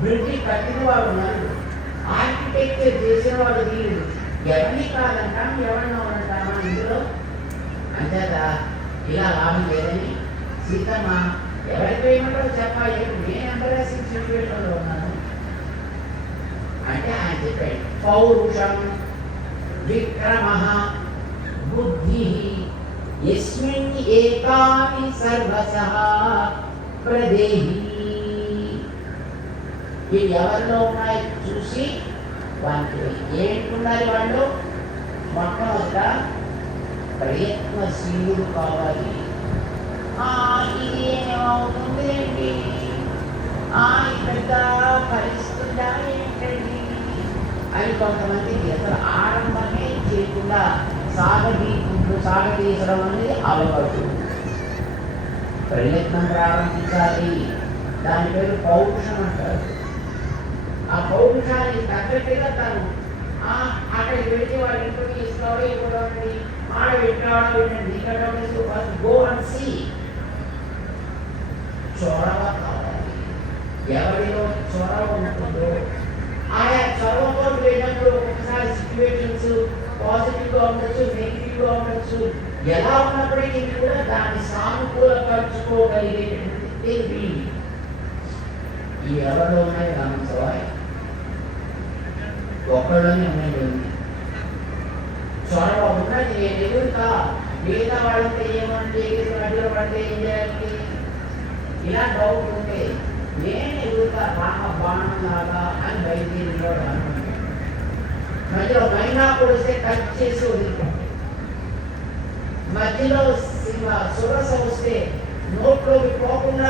Bridge కట్టిన వాడు నలుడు ఆర్కిటెక్చర్ చేసేవాడు వాడు. వీడు ఎవరిని కాదంటాం ఎవరిని అవునంటామా ఇందులో? అంతేదా? ఇలా లాభం లేదని సీతమ్మ ఎవరికి వేయమంటారో చెప్పాలి. నేను ఎంబరాసింగ్ సిచ్యువేషన్లో ఉన్నాను. అంటే ఆయన చెప్పాడు పౌరుషం విక్రమ బుద్ధి ఎస్మిన్ ఏకాని సర్వస ప్రదేహి ఇవి ఎవరిలో ఉన్నాయి చూసి వానికి ఏంటి వాళ్ళు? మొట్టమొదట ప్రయత్నశీలుడు కావాలి. ఆ, ఇది ఏమవుతుంది ఏంటి? ఆ, పెద్ద ఫలిస్తుందా ఏంటండి? అని కొంతమంది అసలు ఆరంభమే చేయకుండా సాగదీకుంటూ సాగదీసడం అనేది అలవాటు ప్రయత్నం ప్రారంభించాలి. దాని పేరు పౌరుషం అంటారు. ఆ పౌరుషాన్ని తగ్గట్టుగా తను అక్కడికి వెళ్తే వాడు ఇంటర్వ్యూ ఇస్తాడో ఇవ్వడో అండి ఆడ పెట్టాడు వినండి ఇక్కడ గో అండ్ సీ చొరవ కావాలి. ఎవరిలో చొరవ ఉంటుందో. ఆయా చొరవతో వెళ్ళినప్పుడు ఒకసారి సిచ్యువేషన్స్ పాజిటివ్గా ఉండొచ్చు నెగిటివ్గా ఉండొచ్చు. ఎలా ఉన్నప్పటికీ కూడా దాన్ని సానుకూలపరచుకోగలిగేటువంటి తెలివి ఈ ఎవరిలో ఉన్నాయి గమనించవాలి ఒక్కళ్ళని ఉన్నాయి చొరవ ఉన్నది నేను ఎదురుతా మిగతా వాళ్ళతో ఏమంటే మధ్యలో పడితే ఏం చేయాలి ఇలా డౌట్ ఉంటే నేను ఎదురుతా రామ బాణం లాగా అని బయలుదేరిలో మధ్యలో మైనా పొడిస్తే కట్ చేసి వదిలిపోతాయి మధ్యలో సినిమా సురస వస్తే నోట్లోకి పోకుండా